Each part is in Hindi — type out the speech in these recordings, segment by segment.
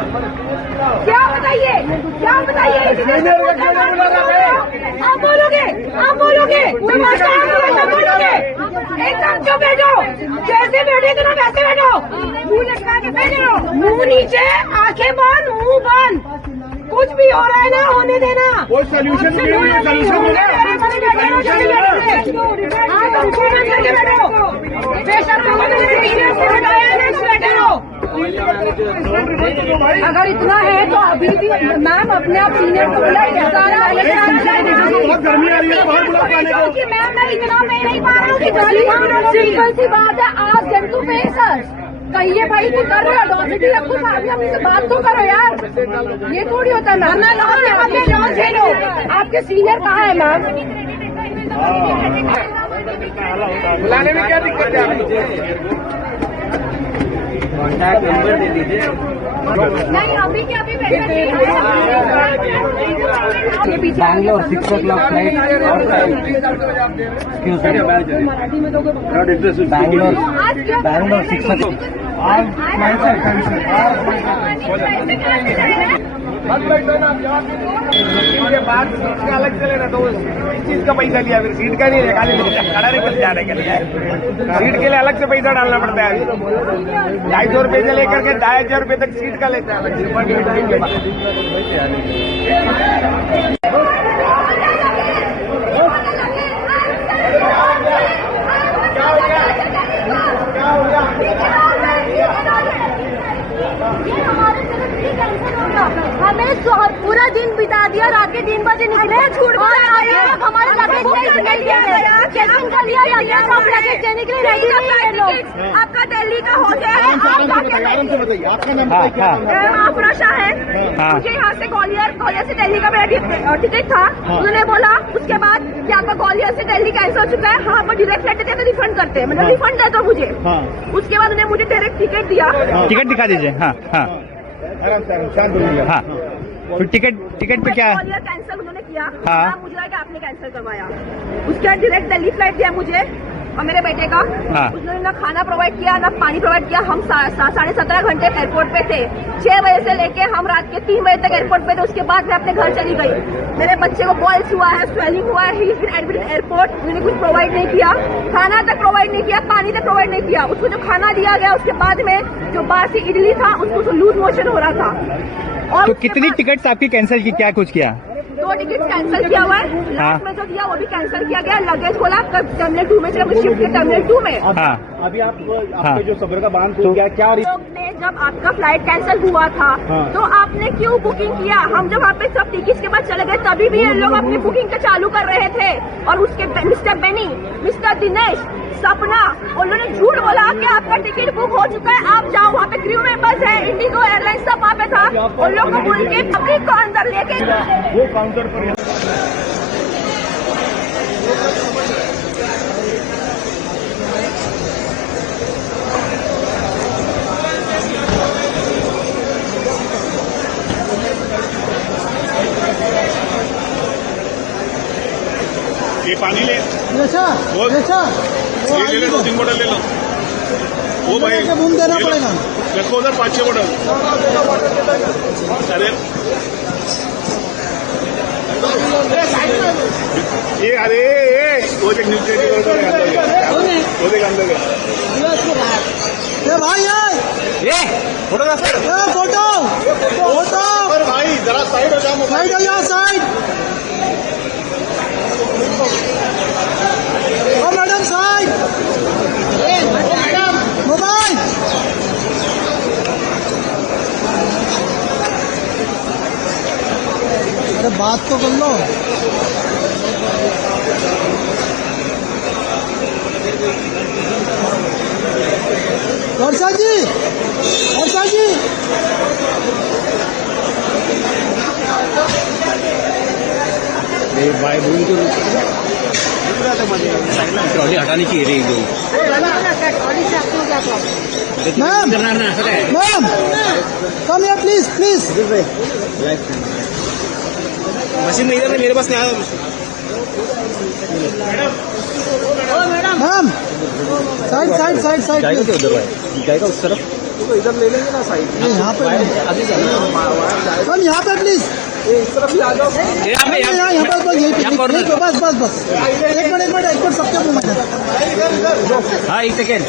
क्या बताइए आप बोलोगे एकदम क्यों बैठो, जैसे बैठे तो ना वैसे बैठो, मुंह लटका के बैठो, मुंह नीचे, आंखें बंद, मुंह बंद, कुछ भी हो रहा है ना होने देना। कोई सोल्यूशन अगर इतना है तो अभी भी मैम अपने आप सीनियर को बुलाइए। गर्मी आ रही है, बाहर बुला पाने को। मैम मैं इतना मैं नहीं पा रहा हूँ कि सिंपल सी बात है, आप जंतु पे सर कहिए भाई कि कर रहे हो डॉक्टर आपको साहब से बात तो करो यार, ये थोड़ी होता है मैम। आपके सीनियर कहाँ है मैम? बुलाने में क्या दिक्कत है? कॉन्टैक्ट नंबर दे दीजिए। नहीं अभी क्या अभी बैंगलोर 6 o'clock फ्लाइट और बैंगलोर 6 o'clock। के बाद सीट का अलग चले ना, तो इस चीज का पैसा लिया, फिर सीट का नहीं है, खाली खड़ा निकल जाने के लिए सीट के लिए अलग से पैसा डालना पड़ता है। 250 रुपये से लेकर के 2500 रुपये तक सीट का लेता है। हमें पूरा दिन बिता दिया, रात के 3 बजे निकले, छूट हमारे लगेज का लिया लगेज देने के लिए रेडी नहीं है लोग। आपका दिल्ली का हो गया है, आपका नाम आफरा है। मुझे यहाँ से ग्वालियर से दिल्ली का मेरा टिकट था। उन्होंने बोला उसके बाद कि आपका ग्वालियर से दिल्ली कैंसिल हो चुका है, हाँ पर डायरेक्ट फ्लाइट देते हैं तो रिफंड करते हैं, मतलब रिफंड देता मुझे। उसके बाद उन्हें मुझे डायरेक्ट टिकट दिया। टिकट दिखा दीजिए। हाँ हाँ आराम से शांत होइए। हाँ, फिर टिकट पे क्या है? ग्वालियर कैंसिल उन्होंने किया। हाँ। मुझे लगा कि आपने कैंसिल करवाया। उसके बाद डायरेक्ट दिल्ली फ्लाइट दिया मुझे और मेरे बेटे का। हाँ। उसने ना खाना प्रोवाइड किया ना पानी प्रोवाइड किया। हम 17.5 घंटे एयरपोर्ट पे थे। 6 बजे से लेके हम रात के 3 बजे तक एयरपोर्ट पे थे। उसके बाद मैं अपने घर चली गई। मेरे बच्चे को बॉयल्स हुआ है, स्वेलिंग हुआ है, he is been admitted airport. उन्होंने कुछ प्रोवाइड नहीं किया, खाना तक प्रोवाइड नहीं किया, पानी तक प्रोवाइड नहीं किया। उसको जो खाना दिया गया उसके बाद में जो बासी इडली था उसको लूज मोशन हो रहा था। और तो कितनी टिकट्स आपकी कैंसिल की, क्या कुछ किया? 2 टिकट कैंसिल किया हुआ है। लास्ट में जो दिया वो भी कैंसिल किया गया। लगेज बोला टर्मिनल 2 में से शिफ्ट किया टर्मिनल 2 में। हाँ। अभी आपके जो सब्र का बांध हो गया, क्या लोग ने जब आपका फ्लाइट कैंसिल हुआ था तो आपने क्यों बुकिंग किया? हम जब वहाँ पे सब टिकट के बाद चले गए तभी भी ये लोग अपनी बुकिंग का चालू कर रहे थे। और उसके मिस्टर बेनी, मिस्टर दिनेश, सपना, उन्होंने झूठ बोला कि आपका टिकट बुक हो चुका है, आप जाओ। वहाँ पे क्रू मेंबर्स है, इंडिगो एयरलाइंस सब वहाँ पे था। उन लोग को बोल के पब्लिक को अंदर लेके वो काउंटर पर ये पानी ले, ये ले लो, 2-3 बोतल ले लो। वो भाई घूम देना पड़ेगा, रखो उधर 5-6 बोतल। अरे ये अरे वो देख नीचे वो देख अंदर भाई ये फोटो पर भाई जरा साइड हो जाओ, साइड हो जाओ, साइड मैडम, साइड मोबाइल। अरे बात तो कर लो। वर्षा जी, भाई भूल को ट्रॉली हटानी चाहिए रे एकदम। Ma'am come here please. Machine में इधर मेरे पास नहीं आया। मैम साइड जाएगा उधर भाई, जाएगा उस तरफ। तो इधर ले लेंगे ना साइड। यहाँ पे हम यहाँ पे प्लीज इस तरफ भी आ जाओ। यहाँ बस बस एक मिनट सबके मुंह में। हाँ, एक सेकेंड।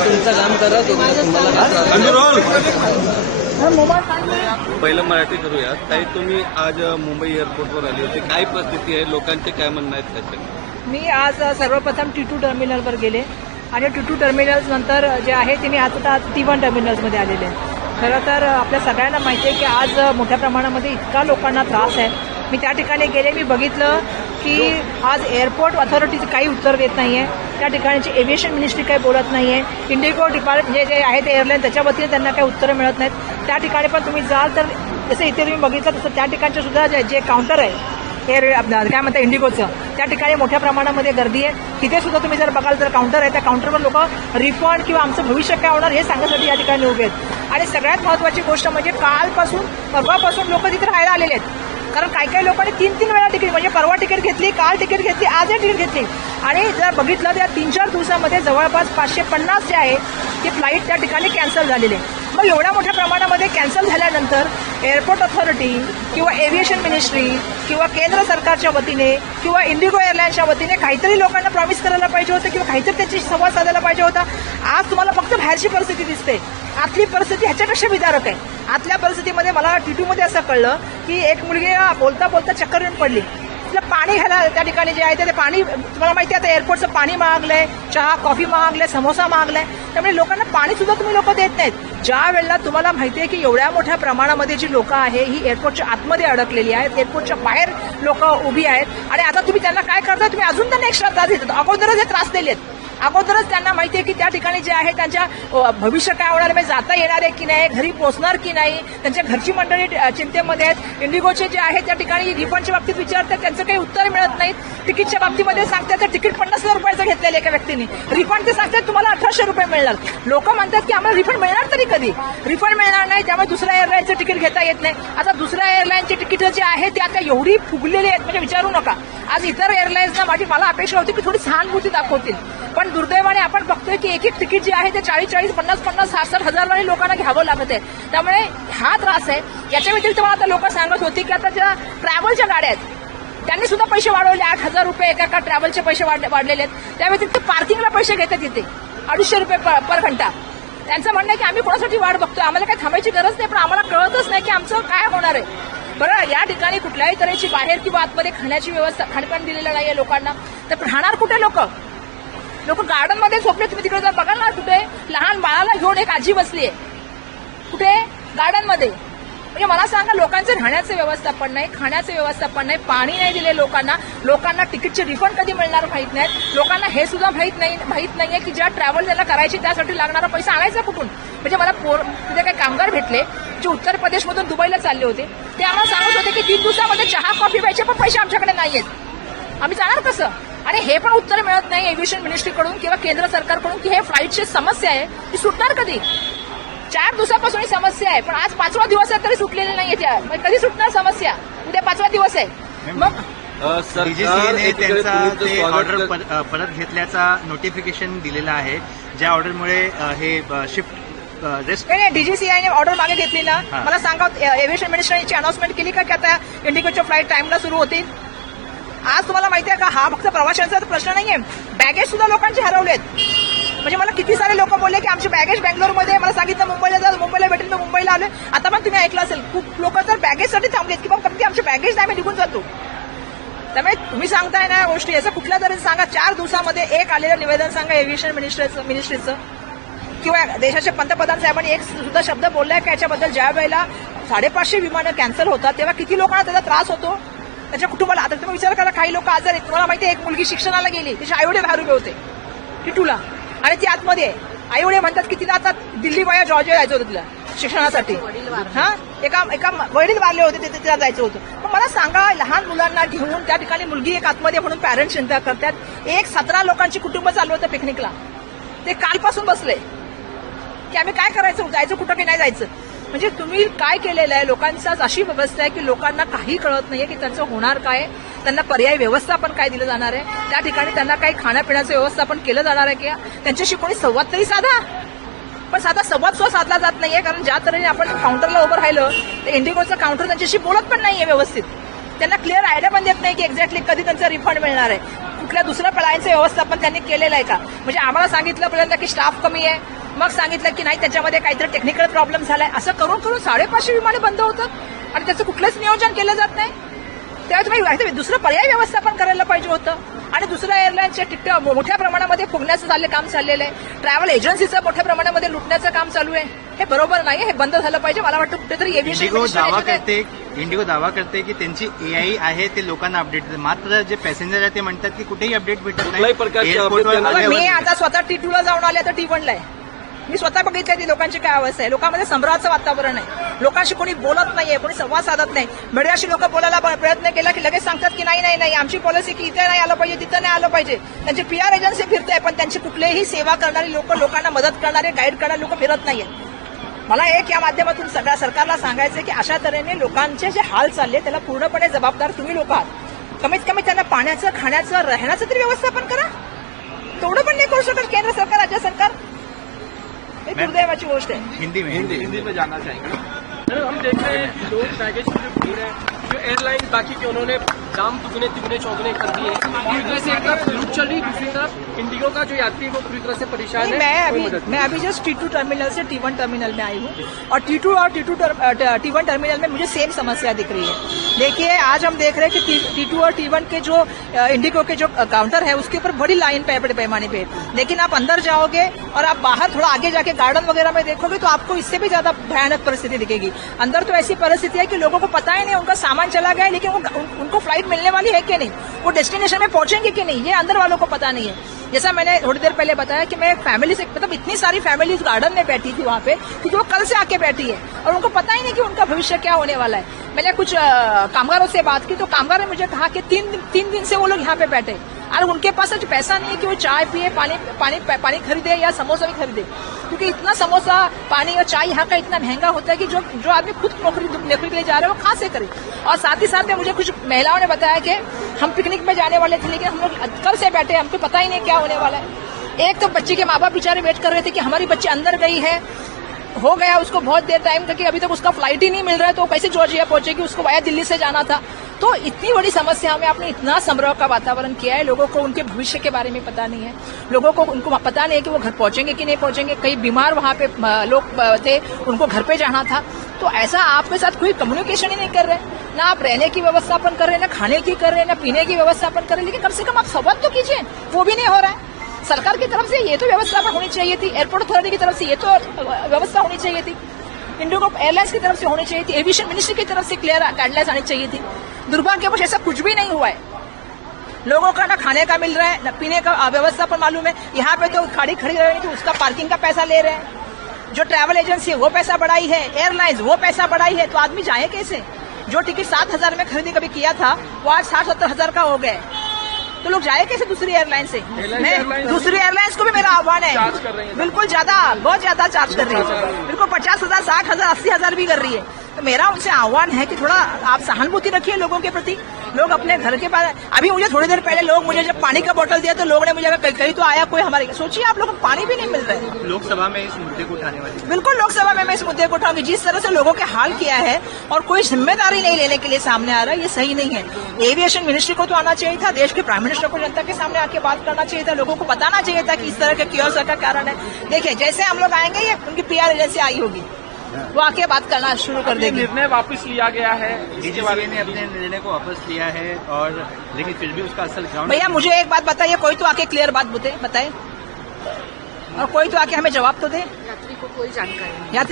तुमचं काम करा, पहिलं मराठी करूया. ताई, तुम्ही आज मुंबई एअरपोर्टवर आली होती. काय परिस्थिती आहे, लोकांचे काय म्हणणं आहेत त्याच्यात? मी आज सर्वप्रथम T2 टर्मिनलवर गेले आणि T2 टर्मिनल्स नंतर जे आहे ते मी आता T1 टर्मिनल्समध्ये आलेले आहे. खरं तर आपल्या सगळ्यांना माहिती आहे की आज मोठ्या प्रमाणामध्ये इतका लोकांना त्रास आहे. मी त्या ठिकाणी गेले, मी बघितलं की आज एअरपोर्ट ऑथॉरिटीचं काही उत्तर देत नाही आहे. त्या ठिकाणची एव्हिएशन मिनिस्ट्री काही बोलत नाही आहे. इंडिगो डिपार्टमेंट जे आहे ते एअरलाईन त्याच्या वतीने त्यांना काही उत्तरं मिळत नाहीत. त्या ठिकाणी पण तुम्ही जाल तर जसं इथे तुम्ही बघितलं तसं त्या ठिकाणचे सुद्धा जे काउंटर आहे काय म्हणतात इंडिगोचं, त्या ठिकाणी मोठ्या प्रमाणामध्ये गर्दी आहे. तिथे सुद्धा तुम्ही जर बघाल तर काउंटर आहे, त्या काउंटरवर लोक रिफंड किंवा आमचं भविष्य काय होणार हे सांगण्यासाठी या ठिकाणी उभे आहेत. आणि सगळ्यात महत्त्वाची गोष्ट म्हणजे कालपासून परवापासून लोक तिथे राहायला आलेले आहेत. कारण काही लोकांनी 3 वेळा तिकीट म्हणजे परवा तिकीट घेतली, काल तिकीट घेतली, आजही तिकीट घेतली. आणि जर बघितलं तर 3-4 दिवसामध्ये जवळपास 550 जे आहे ती फ्लाईट त्या ठिकाणी कॅन्सल झालेली आहे. मग एवढ्या मोठ्या प्रमाणामध्ये कॅन्सल झाल्यानंतर एअरपोर्ट ऑथॉरिटी किंवा एव्हिएशन मिनिस्ट्री किंवा केंद्र सरकारच्या वतीने किंवा इंडिगो एअरलाईन्सच्या वतीने काहीतरी लोकांना प्रॉमिस करायला पाहिजे होतं किंवा काहीतरी त्याची संवाद साधायला पाहिजे होता. आज तुम्हाला फक्त बाहेरची परिस्थिती दिसते, आतली परिस्थिती ह्याच्यापेक्षा विदारक आहे. आतल्या परिस्थितीमध्ये मला T2 मध्ये असं कळलं की एक मुलगी बोलता बोलता चक्कर येऊन पडली. तिला पाणी घ्यायला त्या ठिकाणी जे आहे ते पाणी, तुम्हाला माहिती आहे आता एअरपोर्टचं पाणी मागलंय, चहा कॉफी मागलंय, समोसा मागलाय. त्यामुळे लोकांना पाणी सुद्धा तुम्ही लोक देत नाहीत. ज्या वेळेला तुम्हाला माहिती आहे की एवढ्या मोठ्या प्रमाणामध्ये जी लोक आहे ही एअरपोर्टच्या आतमध्ये अडकलेली आहेत, एअरपोर्टच्या बाहेर लोक उभी आहेत आणि आता तुम्ही त्यांना काय करताय, तुम्ही अजून त्यांना एक्स्ट्रा त्रास देतात. अगोदरच हे त्रास दिलेत, अगोदरच त्यांना माहिती आहे की त्या ठिकाणी जे आहे त्यांच्या भविष्य काय होणार, म्हणजे जाता येणार आहे की नाही, घरी पोहोचणार की नाही, त्यांच्या घरची मंडळी चिंतेमध्ये आहेत. इंडिगोचे जे आहे त्या ठिकाणी रिफंडच्या बाबतीत विचारतात, त्यांचं काही उत्तर मिळत नाहीत. तिकीटच्या बाबतीमध्ये सांगतात तर तिकीट 50,000 रुपयाचं घेतलेलं एका व्यक्तीने, रिफंड ते सांगतात तुम्हाला 1,800 रुपये मिळणार. लोक म्हणतात की आम्हाला रिफंड मिळणार तरी कधी, रिफंड मिळणार नाही. त्यामुळे दुसऱ्या एअरलाईनचं तिकीट घेता येत नाही. आता दुसऱ्या एअरलाईनची तिकीट जे आहे ते आता एवढी फुगलेली आहेत म्हणजे विचारू नका. आज इतर एअरलाईन्सना मला अपेक्षा होती की थोडी सहानुभूती दाखवतील, पण दुर्दैवाने आपण बघतोय की एक तिकीट जे आहे ते 40-40, 50-50, 60-60 हजारवारी लोकांना घ्यावं लागत आहे. त्यामुळे हा त्रास आहे. याच्या व्यतिरिक्त मला आता लोक सांगत होती की आता ज्या ट्रॅव्हलच्या गाड्या आहेत त्यांनी सुद्धा पैसे वाढवले, 8,000 रुपये एका ट्रॅव्हलचे पैसे वाढलेले आहेत. त्या व्यतिरिक्त पार्किंगला पैसे घेतात तिथे 250 रुपये पर घंटा. त्यांचं म्हणणं आहे की आम्ही कोणासाठी वाट बघतोय, आम्हाला काही थांबायची गरज नाही, पण आम्हाला कळतच नाही की आमचं काय होणार आहे. बरं, या ठिकाणी कुठल्याही तऱ्हेची बाहेर किंवा आतमध्ये खाण्याची व्यवस्था, खाणेपाणी दिलेलं नाहीये लोकांना, तर राहणार कुठे लोक गार्डनमध्ये झोपले. तुम्ही तिकडे जर बघाल ना, कुठे लहान बाळाला घेऊन एक आजी बसली आहे, कुठे गार्डनमध्ये. म्हणजे मला सांगा, लोकांचं राहण्याचं व्यवस्थापन नाही, खाण्याचं व्यवस्थापन नाही, पाणी नाही दिले लोकांना तिकीटचे रिफंड कधी मिळणार माहित नाहीत. लोकांना हे सुद्धा माहित नाहीये की ज्या ट्रॅव्हल त्यांना करायची त्यासाठी लागणारा पैसा आणायचा कुठून. म्हणजे मला तिथे काही कामगार भेटले जे उत्तर प्रदेशमधून दुबईला चालले होते, ते आम्हाला सांगत होते की 3 दिवसामध्ये चहा कॉफी प्यायचे पण पैसे आमच्याकडे नाहीयेत, आम्ही जाणार कसं. आणि हे पण उत्तर मिळत नाही एव्हिएशन मिनिस्ट्रीकडून किंवा केंद्र सरकारकडून की हे फ्लाईटची समस्या आहे ती सुटणार कधी. 4 दिवसापासून ही समस्या आहे, पण आज 5वा दिवस आहे तरी सुटलेली नाहीये. त्या कधी सुटणार समस्या, उद्या 5वा दिवस आहे. मग डीजीसीएने त्यांचा ऑर्डर परत घेतल्याचा नोटिफिकेशन दिलेलं आहे, ज्या ऑर्डरमुळे हे शिफ्ट डीजीसीआयने ऑर्डर मागे घेतली ना. मला सांगा, एव्हिएशन मिनिस्ट्रीची अनाउन्समेंट केली का की आता इंडिगोच्या फ्लाईट टाइमला सुरू होतील. आज तुम्हाला माहिती आहे का, हा फक्त प्रवाशांचा प्रश्न नाहीये, बॅगेज सुद्धा लोकांचे हरवलेत. म्हणजे मला किती सारे लोक बोलले की आमचे बॅगेज बँगलोरमध्ये, मला सांगितलं मुंबईला भेटेल, तर मुंबईला आले. आता पण तुम्ही ऐकलं असेल, खूप लोक तर बॅगेजसाठी थांबलेत की बाबा कधी आमचे बॅगेज नाही, आम्ही निघून जातो. त्यामुळे तुम्ही सांगताय ना गोष्टी, याचं कुठल्या तरी सांगा. 4 दिवसामध्ये एक आलेलं निवेदन सांगा एव्हिएशन मिनिस्ट्रीचं किंवा देशाचे पंतप्रधान साहेबांनी एक सुद्धा शब्द बोललाय का याच्याबद्दल. ज्या वेळेला 550 विमानं कॅन्सल होतात तेव्हा किती लोकांना त्याचा त्रास होतो त्याच्या कुटुंबाला. आता तुम्ही विचार करा, काही लोक आजार आहेत. तुम्हाला माहिती आहे, एक मुलगी शिक्षणाला गेली, तिचे आईवडील बाहेर उभे होते T2ला आणि ती आतमध्ये आहे. आईवडील म्हणतात की तिला आता दिल्ली वाया जॉर्जिया जायचं होतं तिला शिक्षणासाठी. एका वडील वारले होते, तिथे तिला जायचं होतं. पण मला सांगा, लहान मुलांना घेऊन त्या ठिकाणी मुलगी एक आतमध्ये म्हणून पॅरेंट्स चिंता करतात. 17 लोकांची कुटुंब चालू होतं पिकनिकला, ते कालपासून बसले की आम्ही काय करायचं, जायचं कुठं की नाही जायचं. म्हणजे तुम्ही काय केलेलं आहे? लोकांचा अशी व्यवस्था आहे की लोकांना काही कळत नाहीये की त्यांचं होणार काय, त्यांना पर्यायी व्यवस्थापन काय दिलं जाणार आहे, त्या ठिकाणी त्यांना काही खाण्यापिण्याचं व्यवस्थापन केलं जाणार आहे की त्यांच्याशी कोणी संवाद तरी साधा. पण साधा संवाद सुद्धा साधला जात नाहीये, कारण ज्या तऱ्हेने आपण काउंटरला उभं राहिलं ते इंडिगोचं काउंटर त्यांच्याशी बोलत पण नाहीये व्यवस्थित. त्यांना क्लिअर आयडिया पण देत नाही की एक्झॅक्टली कधी त्यांचा रिफंड मिळणार आहे, कुठल्या दुसऱ्या पलायनचं व्यवस्थापन त्यांनी केलेलं आहे का. म्हणजे आम्हाला सांगितलं पहिल्यांदा की स्टाफ कमी आहे, मग सांगितलं की नाही त्याच्यामध्ये काहीतरी टेक्निकल प्रॉब्लेम झालाय. असं करून 550 विमाने बंद होतात आणि त्याचं कुठलंच नियोजन केलं जात नाही. तेव्हा तुम्ही दुसरं पर्यायी व्यवस्थापन करायला पाहिजे होतं. आणि दुसऱ्या एअरलाईन्सच्या तिकीट मोठ्या प्रमाणामध्ये फुगण्याचं काम चाललेलं आहे. ट्रॅव्हल एजन्सीचं मोठ्या प्रमाणामध्ये लुटण्याचं काम चालू आहे. हे बरोबर नाही, हे बंद झालं पाहिजे. मला वाटतं कुठेतरी इंडिगो दावा करते की त्यांची AI आहे ते लोकांना अपडेट देते, मात्र जे पॅसेंजर आहे ते म्हणतात की कुठेही अपडेट भेटत नाही. एअरपोर्टवर मी आता स्वतः T2 ला जाऊन आले तर T1 ला आहे. मी स्वतः बघितलं की लोकांची काय अवस्था आहे. लोकांमध्ये संभ्रमाचं वातावरण आहे. लोकांशी कोणी बोलत नाहीये, कोणी संवाद साधत नाही. मीडियाशी लोक बोलायला प्रयत्न केला की लगेच सांगतात की नाही आमची पॉलिसी की इथे नाही आलं पाहिजे, तिथं नाही आलं पाहिजे. त्यांची PR एजन्सी फिरते, पण त्यांची कुठलेही सेवा करणारी लोक, लोकांना मदत करणारे, गाईड करणारे लोक फिरत नाहीये. मला एक या माध्यमातून सगळ्या सरकारला सांगायचं की अशा तऱ्हेने लोकांचे जे हाल चालले त्याला पूर्णपणे जबाबदार तुम्ही लोक आहात. कमीत कमी त्यांना पाण्याचं, खाण्याचं, राहण्याचं तरी व्यवस्थापन करा. तेवढं पण नाही करू शकत केंद्र सरकार, राज्य सरकार. ये दुर्दैवाची गोष्ट है. हिंदी में जानना चाहेंगे. हम देख रहे हैं लोग बैगेज की जो भीड़ है, जो एयरलाइन बाकी के उन्होंने दाम दुगने तिगने चौगुने कर दिए. एक तरह से एक तरफ लूट चल रही, दूसरी तरफ इंडिगो का जो यात्री है वो पूरी तरह से परेशान है. मैं अभी जस्ट T2 टर्मिनल से T1 टर्मिनल में आई हूँ और T2 और T1 टर्मिनल में मुझे सेम समस्या दिख रही है. देखिए आज हम देख रहे हैं कि T2 और T1 के जो इंडिगो के जो काउंटर है उसके ऊपर बड़ी लाइन पैमाने पे, लेकिन आप अंदर जाओगे और आप बाहर थोड़ा आगे जाके गार्डन वगैरह में देखोगे तो आपको इससे भी ज्यादा भयानक परिस्थिति दिखेगी. अंदर तो ऐसी परिस्थिति है कि लोगों को पता ही नहीं उनका सामान चला गया है, लेकिन उनको फ्लाइट मिलने वाली है कि नहीं, वो डेस्टिनेशन में पहुंचेंगे कि नहीं, ये अंदर वालों को पता नहीं है. जैसा मैंने थोड़ी देर पहले बताया कि मैं फैमिली से, मतलब इतनी सारी फैमिली उस गार्डन में बैठी थी वहां पे, क्योंकि वो कल से आके बैठी है और उनको पता ही नहीं कि उनका भविष्य क्या होने वाला है. मैंने कुछ कामगारों से बात की तो कामगार ने मुझे कहा कि 3 दिन से वो लोग यहाँ पे बैठे और उनके पास आज पैसा नहीं है कि वो चाय पिए, पानी खरीदे या समोसा भी खरीदे, क्योंकि इतना समोसा, पानी और चाय यहाँ का इतना महंगा होता है कि जो आदमी खुद नौकरी के लिए जा रहे हैं वो कहाँ से करे. और साथ ही साथ में मुझे कुछ महिलाओं ने बताया कि हम पिकनिक में जाने वाले थे, लेकिन हम लोग कल से बैठे, हमको पता ही नहीं क्या होने वाला है. एक तो बच्ची के माँ बाप बेचारे वेट कर रहे थे कि हमारी बच्ची अंदर गई है, हो गया उसको बहुत देर टाइम तक, अभी तक उसका फ्लाइट ही नहीं मिल रहा है, तो कैसे जॉर्जिया पहुंचेगी, उसको वाया दिल्ली से जाना था. तो इतनी बड़ी समस्या में आपने इतना संभ्रम का वातावरण किया है. लोगों को उनके भविष्य के बारे में पता नहीं है, लोगों को उनको पता नहीं है कि वो घर पहुंचेंगे कि नहीं पहुंचेंगे. कई बीमार वहां पे लोग थे, उनको घर पे जाना था. तो ऐसा आपके साथ कोई कम्युनिकेशन ही नहीं कर रहे, ना आप रहने की व्यवस्थापन कर रहे हैं, ना खाने की कर रहे हैं, ना पीने की व्यवस्थापन कर रहे हैं. लेकिन कम से कम आप संवाद तो कीजिए, वो भी नहीं हो रहा है. सरकार की तरफ से ये तो व्यवस्था होनी चाहिए थी, एयरपोर्ट अथॉरिटी की तरफ से ये तो व्यवस्था होनी चाहिए थी, इंडिगो एयरलाइंस की तरफ से होनी चाहिए थी, एविएशन मिनिस्ट्री की तरफ से क्लियर गाइडलाइंस आनी चाहिए थी. दुर्भाग्यवश ऐसा कुछ भी नहीं हुआ है. लोगों का ना खाने का मिल रहा है, ना पीने का व्यवस्था पर मालूम है. यहाँ पे तो गाड़ी खड़ी रह रही थी, उसका पार्किंग का पैसा ले रहे हैं. जो ट्रैवल एजेंसी है वो पैसा बढ़ाई है, एयरलाइंस वो पैसा बढ़ाई है. तो आदमी जाए कैसे? जो टिकट 7,000 में खरीदी कभी किया था वो आज 60-70 हजार का हो गया. तो लोग जाए कैसे दूसरी एयरलाइन से? दूसरी एयरलाइंस को भी मेरा आह्वान है, बिल्कुल बहुत ज्यादा चार्ज कर रही है, बिल्कुल 50,000, 60,000, 80,000 भी कर रही है. तो मेरा उनसे आह्वान है कि थोड़ा आप सहानुभूति रखिए लोगों के प्रति. लोग अपने घर के पास, अभी मुझे थोड़ी देर पहले लोग मुझे जब पानी का बोतल दिया तो लोगों ने मुझे कहीं तो आया कोई हमारे, सोचिए आप लोगों को पानी भी नहीं मिल रहा है. लोकसभा में इस मुद्दे को उठाने वाली, बिल्कुल लोकसभा में मैं इस मुद्दे को उठाऊंगी. जिस तरह से लोगों के हाल किया है और कोई जिम्मेदारी नहीं लेने के लिए सामने आ रहा है, ये सही नहीं है. एविएशन मिनिस्ट्री को तो आना चाहिए था, देश के प्राइम मिनिस्टर को जनता के सामने आके बात करना चाहिए था, लोगों को बताना चाहिए था कि इस तरह के कियोस्क का कारण है. देखिए जैसे हम लोग आएंगे ये उनकी PR एजेंसी आई होगी, वो आके बात करना शुरू कर देगी. निर्णय वापस लिया गया है, DGCA ने अपने निर्णय को वापस लिया है, और लेकिन फिर भी उसका असर ग्राउंड. भैया मुझे एक बात बताइए, कोई तो आके क्लियर बात बताए और कोई तो आके हमें जवाब तो दे. यात्री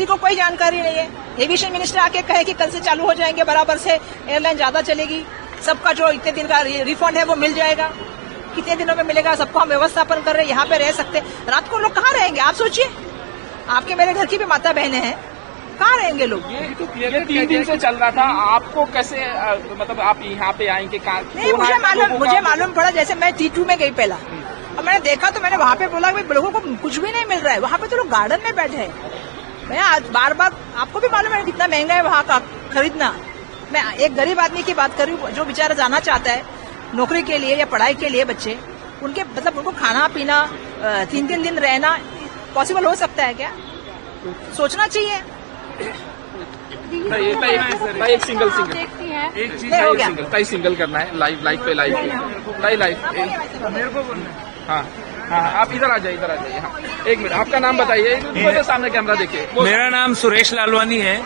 को कोई जानकारी नहीं है. एविएशन मिनिस्टर आके कहे कि कल से चालू हो जाएंगे, बराबर से एयरलाइन ज्यादा चलेगी, सबका जो इतने दिन का रिफंड है वो मिल जाएगा. कितने दिनों में मिलेगा, सबको हम व्यवस्थापन कर रहे हैं, यहाँ पे रह सकते. रात को लोग कहाँ रहेंगे आप सोचिए. आपके मेरे घर की भी माता बहनें हैं, कहाँ रहेंगे लोग? ये 3 दिन से चल रहा था, आपको कैसे मतलब आप यहाँ पे आएंगे? नहीं मुझे मालूम पड़ा. जैसे मैं T2 में गई पहला और मैंने देखा तो मैंने वहाँ पे बोला भाई लोगों को कुछ भी नहीं मिल रहा है. वहाँ पे तो लोग गार्डन में बैठे हैं, मैं आज बार बार, आपको भी मालूम है कितना महंगा है वहाँ का खरीदना। मैं एक गरीब आदमी की बात कर रही हूँ, जो बेचारा जाना चाहता है नौकरी के लिए या पढ़ाई के लिए, बच्चे उनके मतलब उनको खाना पीना 3-3 दिन रहना पॉसिबल हो सकता है क्या? सोचना चाहिए। भाई एक सिंगल एक चीज नहीं, हो गया। ताई सिंगल करना है लाइव पे ताई लाइव मेरे को हाँ हाँ आप इधर आ जाइए हाँ एक मिनट आपका नाम बताइए, सामने कैमरा देखिए। मेरा नाम सुरेश लालवानी है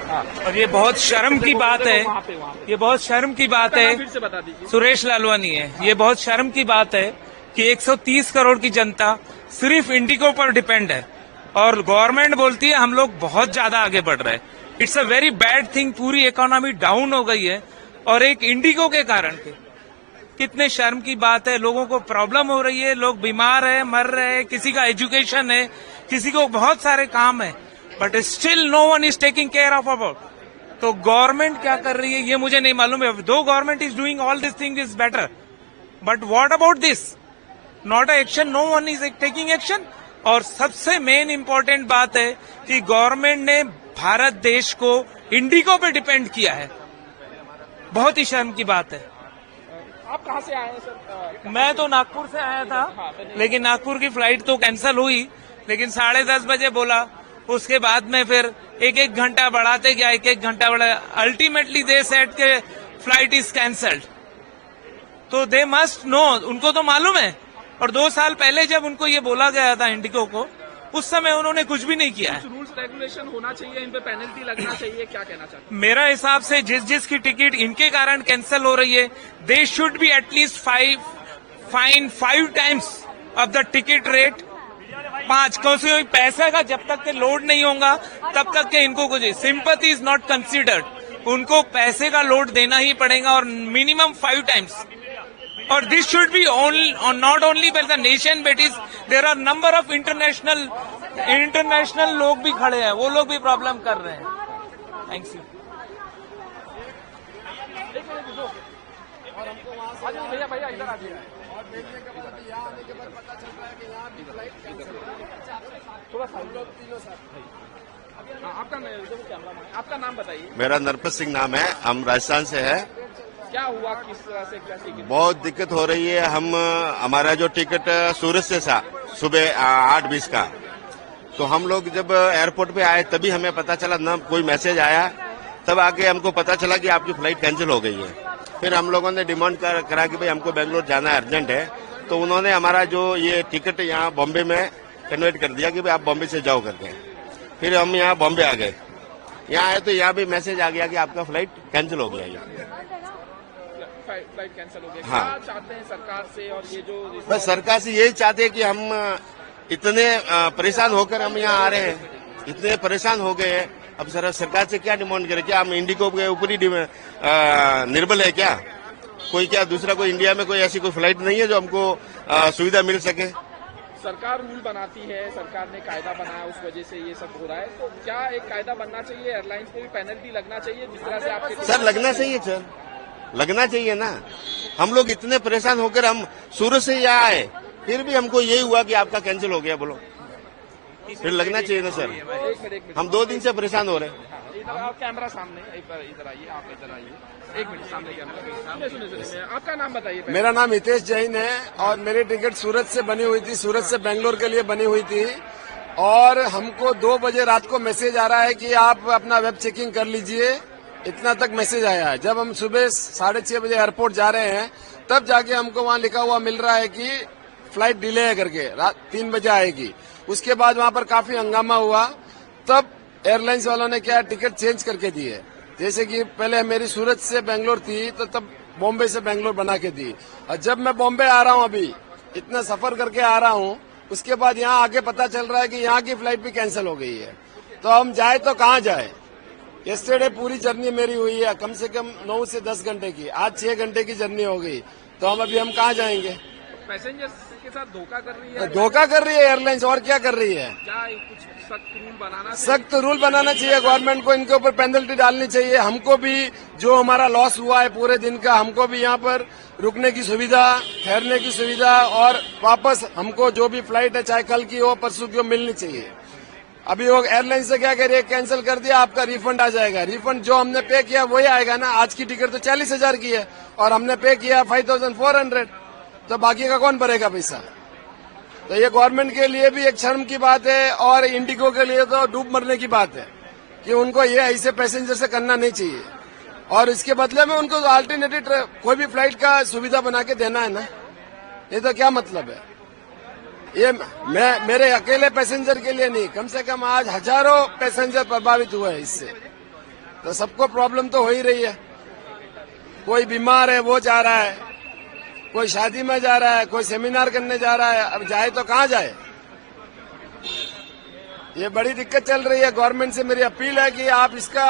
और ये बहुत शर्म की बात है, ये बहुत शर्म की बात है। फिर से बता दीजिए। सुरेश लालवानी है। ये बहुत शर्म की बात है कि 130 करोड़ की जनता सिर्फ इंडिगो पर डिपेंड है और गवर्नमेंट बोलती है हम लोग बहुत ज्यादा आगे बढ़ रहे हैं। It's a very bad thing. पूरी इकोनॉमी डाउन हो गई है और एक इंडिगो के कारण के कितने शर्म की बात है। लोगों को प्रॉब्लम हो रही है, लोग बीमार है, मर रहे हैं, किसी का एजुकेशन है, किसी को बहुत सारे काम है, but still no one is taking care of about. तो गवर्नमेंट क्या कर रही है ये मुझे नहीं मालूम है। Though government is doing all this thing is better, but what about this? Not a action, no one is taking action. और सबसे मेन इंपॉर्टेंट बात है कि गवर्नमेंट ने भारत देश को इंडिगो पे डिपेंड किया है। बहुत ही शर्म की बात है। आप कहाँ से आए हैं सर? मैं तो नागपुर से आया था, लेकिन नागपुर की फ्लाइट तो कैंसिल हुई, लेकिन 10:30 बजे बोला। उसके बाद में फिर एक घंटा बढ़ाते गया, एक घंटा बढ़ा, अल्टीमेटली दे सेड के फ्लाइट इज कैंसल्ड। तो दे मस्ट नो, उनको तो मालूम है। और 2 साल पहले जब उनको ये बोला गया था इंडिगो को, उस समय उन्होंने कुछ भी नहीं किया है। रूल्स रेगुलेशन होना चाहिए, इन पे पेनल्टी लगना चाहिए, क्या कहना चाहते हैं? मेरा हिसाब से जिस की टिकट इनके कारण कैंसिल हो रही है, they should be at least fine 5 times of the ticket rate. 5 क्योंकि पैसे का जब तक के लोड नहीं होगा तब तक के इनको कुछ सिंपैथी इज नॉट कंसिडर्ड। उनको पैसे का लोड देना ही पड़ेगा और मिनिमम 5 टाइम्स। और this should be not only by the nation but is there are number of international लोग भी खड़े हैं, वो लोग भी प्रॉब्लम कर रहे हैं। Thanks you. भैया इधर आ जाइए। आपका नाम बताइए। मेरा नरपत सिंह नाम है, हम राजस्थान से है। क्या हुआ, किस तरह से क्या टिकट? बहुत दिक्कत हो रही है। हमारा जो टिकट सूरत से था सुबह 8:20 का, तो हम लोग जब एयरपोर्ट पे आए तभी हमें पता चला, ना कोई मैसेज आया, तब आके हमको पता चला कि आपकी फ्लाइट कैंसिल हो गई है। फिर हम लोगों ने डिमांड करा कि भाई हमको बेंगलोर जाना है, अर्जेंट है। तो उन्होंने हमारा जो ये टिकट यहाँ बॉम्बे में कन्वर्ट कर दिया कि भाई आप बॉम्बे से जाओ करके। फिर हम यहाँ बॉम्बे आ गए। यहाँ आए तो यहाँ भी मैसेज आ गया कि आपका फ्लाइट कैंसिल हो गया है। फ्लाइट कैंसिल हो गया। हाँ। क्या चाहते हैं सरकार से? और ये जो बस सरकार से यही चाहते हैं कि हम इतने परेशान होकर हम यहाँ आ रहे हैं, इतने परेशान हो गए हैं। अब सरकार से क्या डिमांड करें? क्या हम इंडिगो के ऊपर ही निर्भर है क्या? कोई क्या दूसरा कोई इंडिया में कोई ऐसी कोई फ्लाइट नहीं है जो हमको सुविधा मिल सके? सरकार रूल बनाती है, सरकार ने कायदा बनाया, उस वजह से ये सब हो रहा है। तो क्या एक कायदा बनना चाहिए, एयरलाइंस को भी पेनल्टी लगना चाहिए जिस तरह से आपके? सर लगना चाहिए, सर लगना चाहिए ना। हम लोग इतने परेशान होकर हम सूरत से यहाँ आए, फिर भी हमको यही हुआ कि आपका कैंसिल हो गया। बोलो, फिर लगना चाहिए ना सर। एक मिनट हम 2 दिन से परेशान हो रहे हैं। इधर आओ, कैमरा सामने, इधर आइए, आप इधर आइए। एक मिनट, सामने कैमरा। सुनिए, आपका नाम बताइए। मेरा नाम हितेश जैन है और मेरी टिकट सूरत से बनी हुई थी, सूरत से बेंगलोर के लिए बनी हुई थी। और हमको 2 बजे रात को मैसेज आ रहा है कि आप अपना वेब चेकिंग कर लीजिए, इतना तक मैसेज आया है। जब हम सुबह 6:30 बजे एयरपोर्ट जा रहे हैं तब जाके हमको वहाँ लिखा हुआ मिल रहा है कि फ्लाइट डिले है करके, रात 3 बजे आएगी। उसके बाद वहाँ पर काफी हंगामा हुआ। तब एयरलाइंस वालों ने क्या टिकट चेंज करके दी है। जैसे कि पहले मेरी सूरत से बेंगलोर थी तो तब बॉम्बे से बेंगलोर बना के दी। और जब मैं बॉम्बे आ रहा हूँ, अभी इतना सफर करके आ रहा हूँ, उसके बाद यहाँ आके पता चल रहा है कि यहाँ की फ्लाइट भी कैंसिल हो गई है। तो हम जाए तो कहाँ जाए? यस्टरडे पूरी जर्नी मेरी हुई है कम से कम 9 से 10 घंटे की, आज 6 घंटे की जर्नी हो गई। तो हम कहाँ जाएंगे? पैसेंजर्स के साथ धोखा कर रही है। धोखा कर रही है एयरलाइंस, और क्या कर रही है? क्या कुछ सख्त रूल बनाना चाहिए गवर्नमेंट को, इनके ऊपर पेनल्टी डालनी चाहिए। हमको भी जो हमारा लॉस हुआ है पूरे दिन का, हमको भी यहाँ पर रुकने की सुविधा, ठहरने की सुविधा और वापस हमको जो भी फ्लाइट है चाहे कल की हो परसों की हो मिलनी चाहिए। अभी वो एयरलाइन से क्या करिए, कैंसिल कर दिया, आपका रिफंड आ जाएगा। रिफंड जो हमने पे किया वही आएगा ना। आज की टिकट तो 40,000 की है और हमने पे किया 5,400, तो बाकी का कौन भरेगा पैसा? तो ये गवर्नमेंट के लिए भी एक शर्म की बात है और इंडिगो के लिए तो डूब मरने की बात है कि उनको ये ऐसे पैसेंजर से करना नहीं चाहिए। और इसके बदले में उनको अल्टरनेटिव कोई भी फ्लाइट का सुविधा बना के देना है ना। ये तो क्या मतलब है? ये मैं मेरे अकेले पैसेंजर के लिए नहीं, कम से कम आज हजारों पैसेंजर प्रभावित हुए हैं इससे। तो सबको प्रॉब्लम तो हो ही रही है। कोई बीमार है वो जा रहा है, कोई शादी में जा रहा है, कोई सेमिनार करने जा रहा है। अब जाए तो कहाँ जाए? ये बड़ी दिक्कत चल रही है। गवर्नमेंट से मेरी अपील है कि आप इसका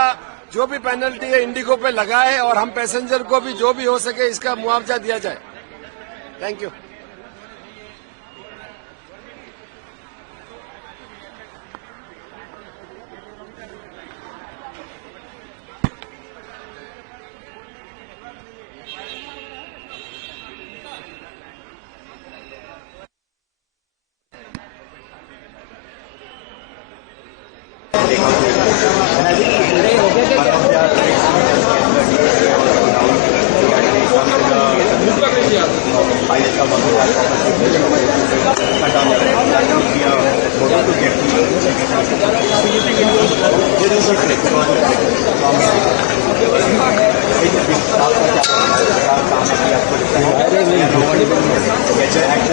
जो भी पेनल्टी है इंडिगो पे लगाए और हम पैसेंजर को भी जो भी हो सके इसका मुआवजा दिया जाए। Thank you. Get your action.